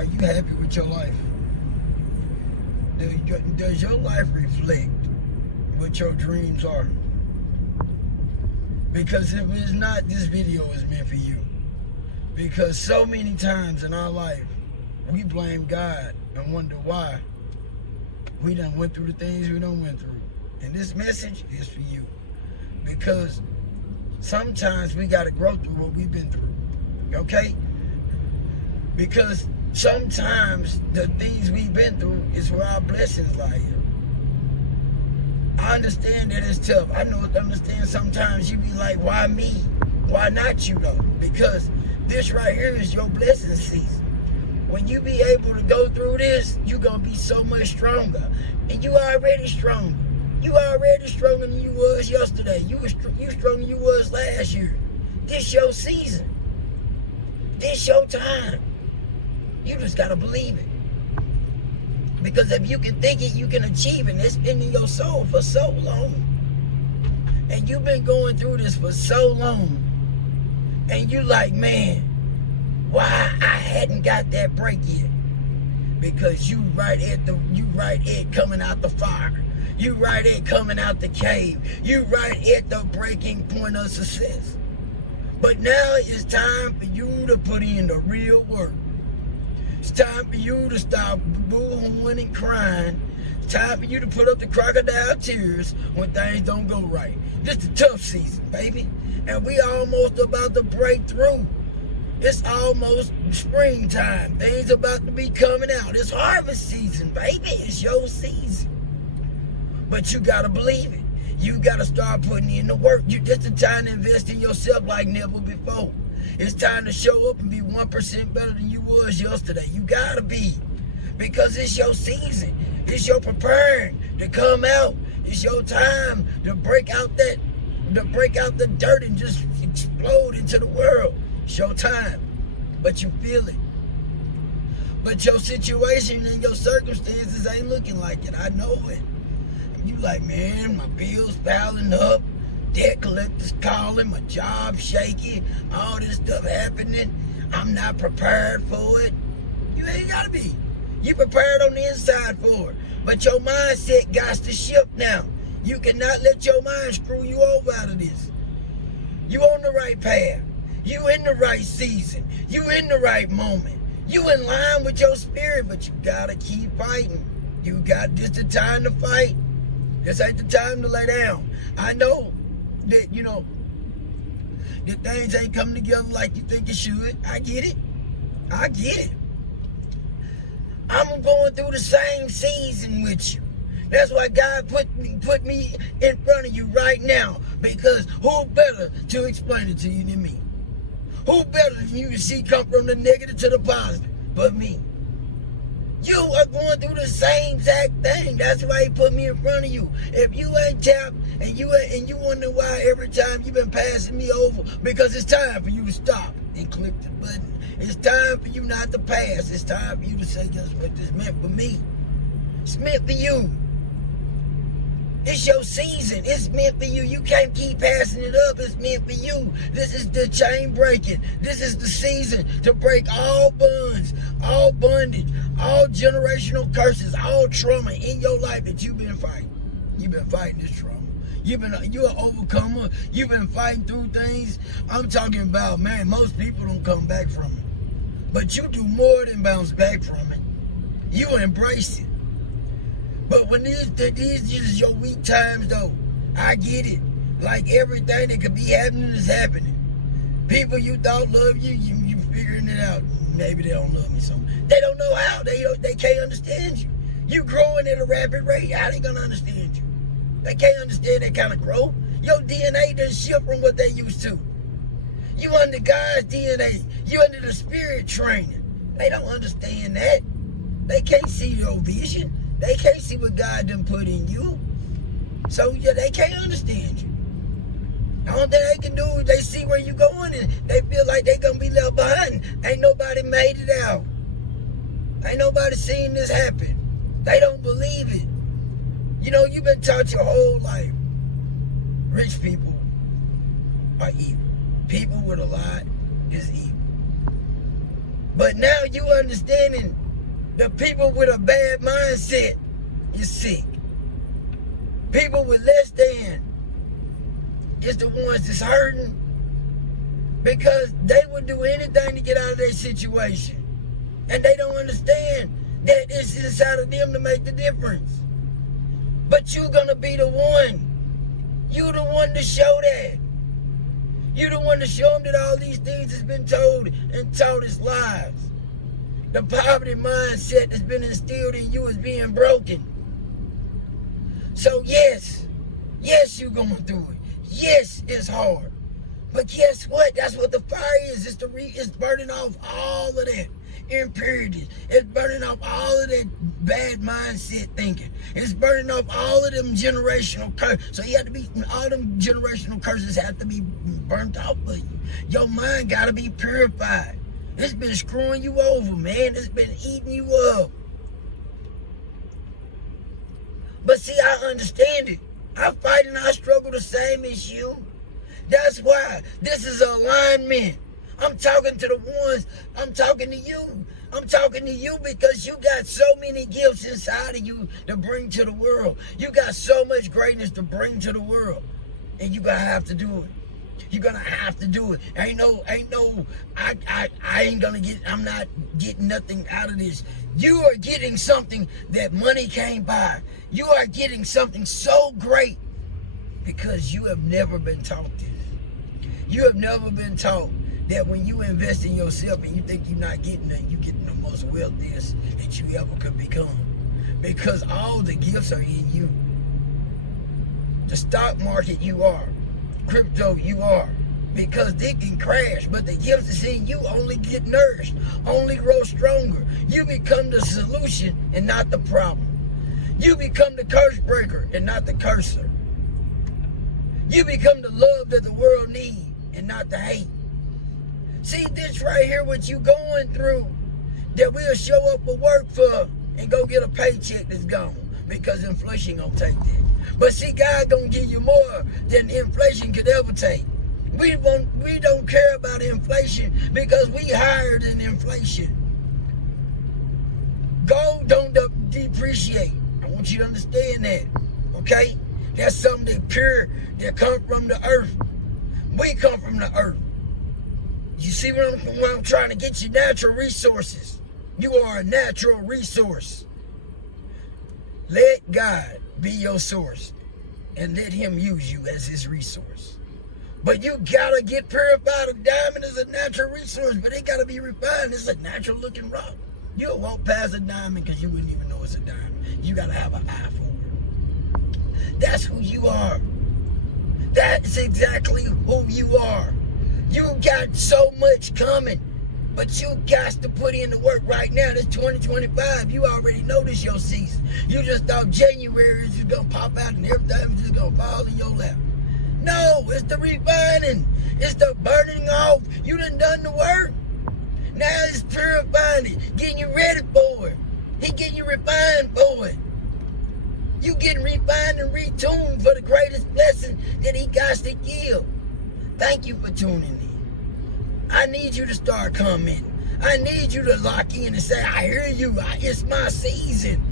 Are you happy with your life? Does your life reflect what your dreams are? Because if it's not, this video is meant for you. Because so many times in our life, we blame God and wonder why we done went through the things we done went through. And this message is for you. Because sometimes we got to grow through what we've been through. Okay? Because sometimes the things we've been through is where our blessings lie here. I understand that it's tough. I understand sometimes you be like, why me? Why not you though? Because this right here is your blessing season. When you be able to go through this, you're going to be so much stronger. And you already stronger. You already stronger than you was yesterday. You stronger than you was last year. This your season. This your time. You just got to believe it. Because if you can think it, you can achieve it. And it's been in your soul for so long. And you've been going through this for so long. And you like, man, why I hadn't got that break yet? Because you right at coming out the fire. You right at coming out the cave. You right at the breaking point of success. But now it's time for you to put in the real work. It's time for you to stop boo-hooing and crying. It's time for you to put up the crocodile tears when things don't go right. This is the tough season, baby. And we almost about to break through. It's almost springtime. Things about to be coming out. It's harvest season, baby. It's your season. But you got to believe it. You got to start putting in the work. Just the time to invest in yourself like never before. It's time to show up and be 1% better than you was yesterday. You got to be. Because it's your season. It's your preparing to come out. It's your time to break out the dirt and just explode into the world. It's your time. But you feel it. But your situation and your circumstances ain't looking like it. I know it. You like, man, my bills piling up, debt collectors calling, my job shaky, all this stuff happening. I'm not prepared for it. You ain't gotta be. You prepared on the inside for it. But your mindset got to shift now. You cannot let your mind screw you over out of this. You on the right path. You in the right season. You in the right moment. You in line with your spirit, but you gotta keep fighting. You got this the time to fight. This ain't the time to lay down. I know that, that things ain't coming together like you think it should. I get it. I get it. I'm going through the same season with you. That's why God put me in front of you right now. Because who better to explain it to you than me? Who better than you to see come from the negative to the positive but me? You are going through the same exact thing. That's why he put me in front of you. If you ain't tapped and you wonder why every time you've been passing me over, because it's time for you to stop and click the button. It's time for you not to pass. It's time for you to say, guess what, this meant for me. It's meant for you. It's your season. It's meant for you. You can't keep passing it up. It's meant for you. This is the chain breaking. This is the season to break all bonds, all bondage, all generational curses, all trauma in your life that you've been fighting. You've been fighting this trauma. You're an overcomer. You've been fighting through things. I'm talking about, man, most people don't come back from it. But you do more than bounce back from it. You embrace it. But when these is your weak times, though, I get it. Like everything that could be happening is happening. People you thought loved you, you figuring it out. Maybe they don't love me so. They don't know how. They can't understand you. You growing at a rapid rate. How they gonna understand you? They can't understand that kind of growth. Your DNA doesn't shift from what they used to. You under God's DNA. You under the spirit training. They don't understand that. They can't see your vision. They can't see what God done put in you. So yeah, they can't understand you. The only thing they can do is they see where you going and they feel like they gonna be left behind. Ain't nobody made it out. Ain't nobody seen this happen. They don't believe it. You've been taught your whole life. Rich people are evil. People with a lot is evil. But now you understanding the people with a bad mindset is sick. People with less than is the ones that's hurting because they would do anything to get out of their situation. And they don't understand that it's inside of them to make the difference. But you're going to be the one. You're the one to show that. You're the one to show them that all these things has been told and taught as lies. The poverty mindset that's been instilled in you is being broken. So yes, you're going through it. Yes, it's hard. But guess what? That's what the fire is. It's burning off all of that impurities. It's burning off all of that bad mindset thinking. It's burning off all of them generational curses. So you have to be, all them generational curses have to be burnt off of you. Your mind got to be purified. It's been screwing you over, man. It's been eating you up. But see, I understand it. I fight and I struggle the same as you. That's why this is alignment. I'm talking to the ones, I'm talking to you. I'm talking to you because you got so many gifts inside of you to bring to the world. You got so much greatness to bring to the world. And you're going to have to do it. You're going to have to do it. I'm not getting nothing out of this. You are getting something that money can't buy. You are getting something so great because you have never been taught this. You have never been taught that when you invest in yourself and you think you're not getting nothing, you're getting the most wealthiest that you ever could become. Because all the gifts are in you. The stock market, you are. Crypto, you are. Because they can crash, but the gifts that's in you only get nourished, only grow stronger. You become the solution and not the problem. You become the curse breaker and not the curser. You become the love that the world needs and not the hate. See this right here, what you going through, that we'll show up for work for and go get a paycheck that's gone because inflation gonna take that. But see, God gonna give you more than inflation could ever take. We don't care about inflation because we higher than inflation. Gold don't depreciate. I want you to understand that, okay? That's something that pure, that come from the earth. We come from the earth. You see what I'm trying to get you? Natural resources. You are a natural resource. Let God be your source and let him use you as his resource. But you gotta get purified. A diamond is a natural resource, but it gotta be refined. It's a natural looking rock. You'll walk past a diamond because you wouldn't even know it's a diamond. You gotta have an eye for it. That's who you are. That's exactly who you are. You got so much coming, but you got to put in the work right now. This 2025, you already know this your season. You just thought January is just gonna pop out and everything is just gonna fall in your lap. No, it's the refining. It's the burning off. You done the work. Now it's purifying it, getting you ready for it. He getting you refined for it. You getting refined and retuned for the greatest blessing that he got to give. Thank you for tuning in. I need you to start commenting. I need you to lock in and say, I hear you. It's my season.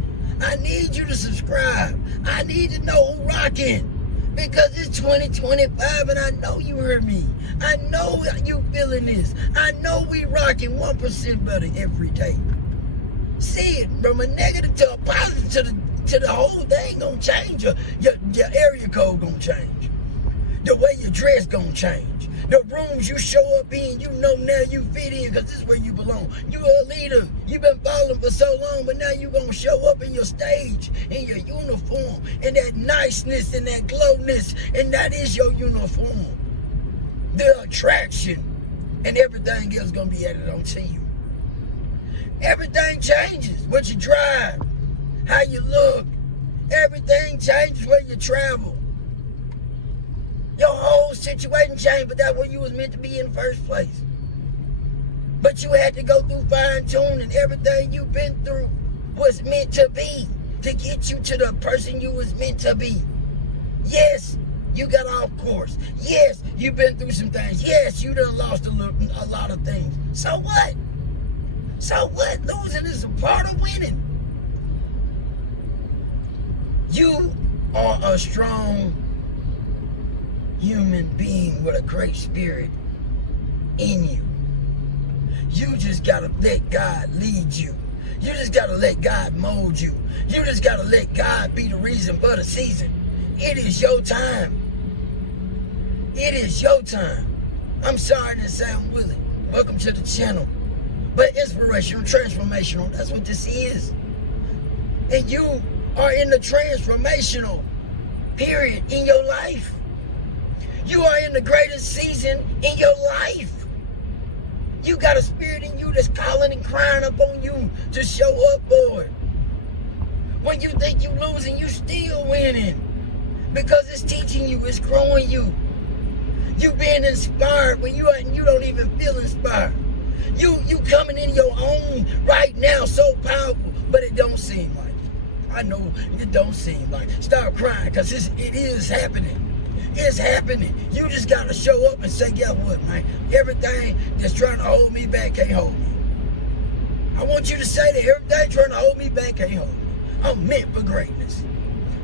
I need you to subscribe. I need to know who's rocking. Because it's 2025 and I know you heard me. I know you feeling this. I know we rocking 1% better every day. See it from a negative to a positive to the whole thing gonna change. Your area code gonna change. The way you dress gonna change. The rooms you show up in, you know now you fit in because this is where you belong. You're a leader. You've been following for so long, but now you're going to show up in your stage, in your uniform, and that niceness and that glowness, and that is your uniform. The attraction and everything else is going to be added onto you. Everything changes. What you drive, how you look, everything changes where you travel. Your whole situation changed, but that's where you was meant to be in the first place. But you had to go through fine-tuning. Everything you've been through was meant to be to get you to the person you was meant to be. Yes, you got off course. Yes, you've been through some things. Yes, you done lost a lot of things. So what? So what? Losing is a part of winning. You are a strong human being with a great spirit in you. You just gotta let God lead you. You just gotta let God mold you. You just gotta let God be the reason for the season. It is your time. It is your time. I'm sorry to say I'm willing. Welcome to the channel. But inspirational, transformational, that's what this is. And you are in the transformational period in your life. You are in the greatest season in your life. You got a spirit in you that's calling and crying up on you to show up for it. When you think you losing, you still winning. Because it's teaching you, it's growing you. You being inspired when you don't even feel inspired. You coming in your own right now, so powerful, but it don't seem like it. I know it don't seem like it. Stop crying, because it is happening. It's happening. You just got to show up and say, guess what, man? Everything that's trying to hold me back can't hold me. I want you to say that everything trying to hold me back can't hold me. I'm meant for greatness.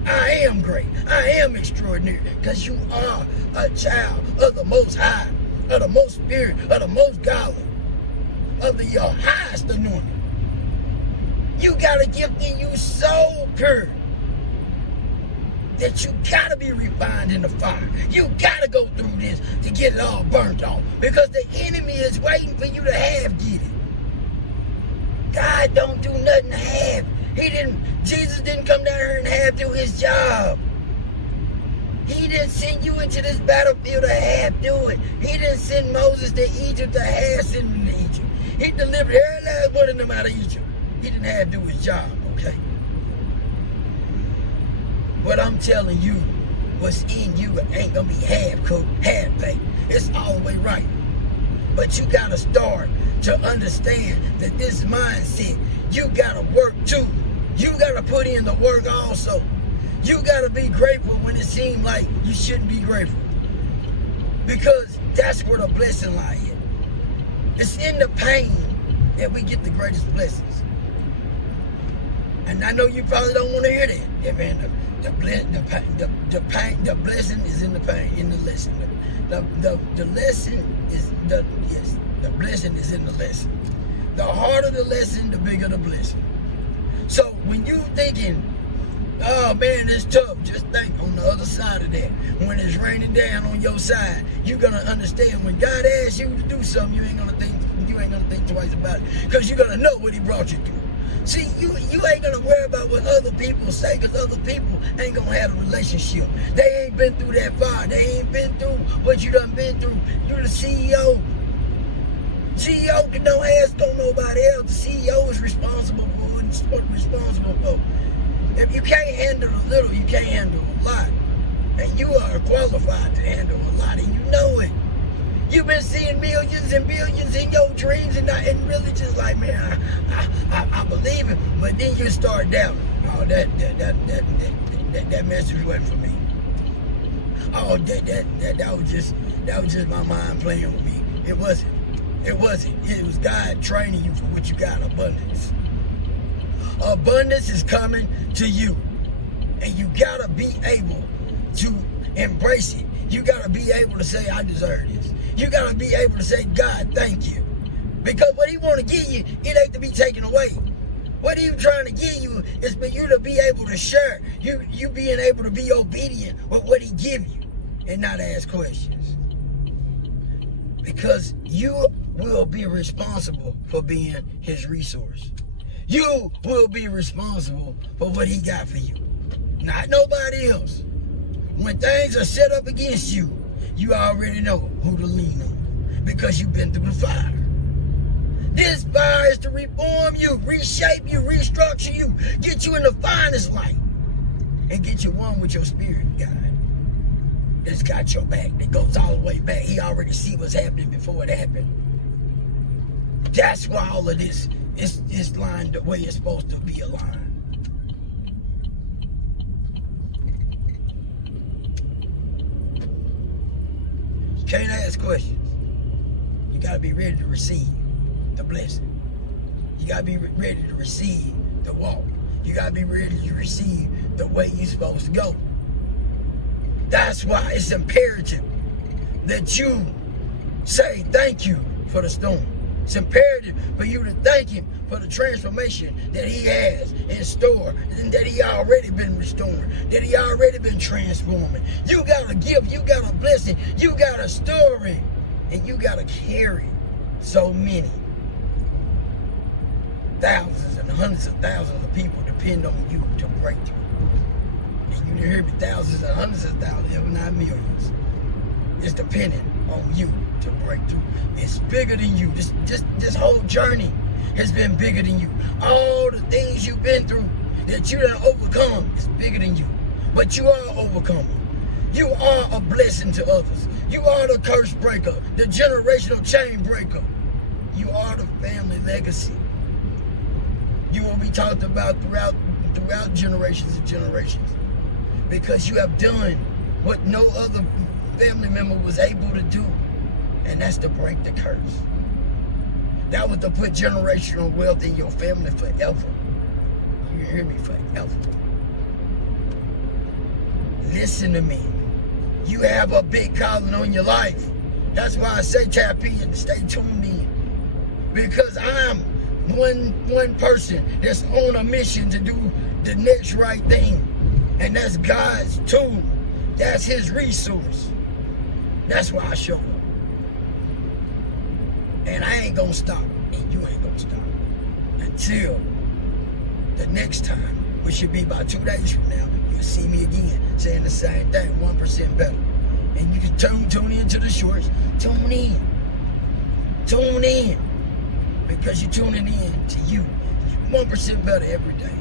I am great. I am extraordinary, because you are a child of the Most High, of the Most Spirit, of the Most Godly, of the highest anointing. You got a gift in you so pure that you gotta be refined in the fire. You gotta go through this to get it all burnt off, because the enemy is waiting for you to get it. God don't do nothing to half. Jesus didn't come down here and half do his job. He didn't send you into this battlefield to half do it. He didn't send Moses to Egypt to half send him to Egypt. He delivered every last one of them out of Egypt. He didn't half do his job, okay? What I'm telling you, what's in you ain't gonna be half cooked, half baked. It's all the way right. But you gotta start to understand that this mindset, you gotta work too. You gotta put in the work also. You gotta be grateful when it seems like you shouldn't be grateful. Because that's where the blessing lies in. It's in the pain that we get the greatest blessings. And I know you probably don't want to hear that. Yeah, man, the blessing is in the pain, in the lesson. The lesson is the blessing is in the lesson. The harder the lesson, the bigger the blessing. So when you thinking, oh man, it's tough, just think on the other side of that. When it's raining down on your side, you're gonna understand when God asks you to do something, you ain't gonna think twice about it, because you're gonna know what he brought you through. See, you ain't gonna worry about what other people say, because other people ain't gonna have a relationship. They ain't been through that far. They ain't been through what you done been through. You're the CEO. CEO can don't ask on nobody else. The CEO is responsible for what he's responsible for. If you can't handle a little, you can't handle a lot. And you are qualified to handle a lot, and you know it. You've been seeing millions and billions in your dreams, and really just like, man, I believe it. But then you start doubting. Oh, that message wasn't for me. Oh, that was just my mind playing with me. It wasn't. It wasn't. It was God training you for what you got, abundance. Abundance is coming to you. And you gotta be able to embrace it. You gotta be able to say, I deserve this. You gotta be able to say, God, thank you. Because what he wanna give you, it ain't to be taken away. What he's trying to give you is for you to be able to share. You being able to be obedient with what he give you and not ask questions. Because you will be responsible for being his resource. You will be responsible for what he got for you, not nobody else. When things are set up against you, you already know who to lean on, because you've been through the fire. This fire is to reform you, reshape you, restructure you, get you in the finest light, and get you one with your spirit, God. That's got your back, that goes all the way back. He already see what's happening before it happened. That's why all of this is lined the way it's supposed to be aligned. You can't ask questions. You gotta be ready to receive the blessing. You got to be ready to receive the walk. You got to be ready to receive the way you're supposed to go. That's why it's imperative that you say thank you for the storm. It's imperative for you to thank him for the transformation that he has in store, and that he already been restoring, that he already been transforming. You got a gift, you got a blessing, you got a story, and you got to carry so many. Thousands and hundreds of thousands of people depend on you to break through. And you didn't hear me, thousands and hundreds of thousands, if not millions. It's dependent on you to break through. It's bigger than you. This whole journey has been bigger than you. All the things you've been through that you done overcome is bigger than you. But you are an overcomer. You are a blessing to others. You are the curse breaker, the generational chain breaker. You are the family legacy. You will be talked about throughout generations and generations, because you have done what no other family member was able to do, and that's to break the curse. That was to put generational wealth in your family forever. You hear me? Forever. Listen to me. You have a big calling on your life. That's why I say tap in and stay tuned in, because I'm one person that's on a mission to do the next right thing, and that's God's tool. That's his resource. That's why I show up. And I ain't gonna stop, and you ain't gonna stop until the next time, which should be about 2 days from now. You'll see me again saying the same thing, 1% better. And you can tune into the shorts. Tune in, because you're tuning in to you. 1% better every day.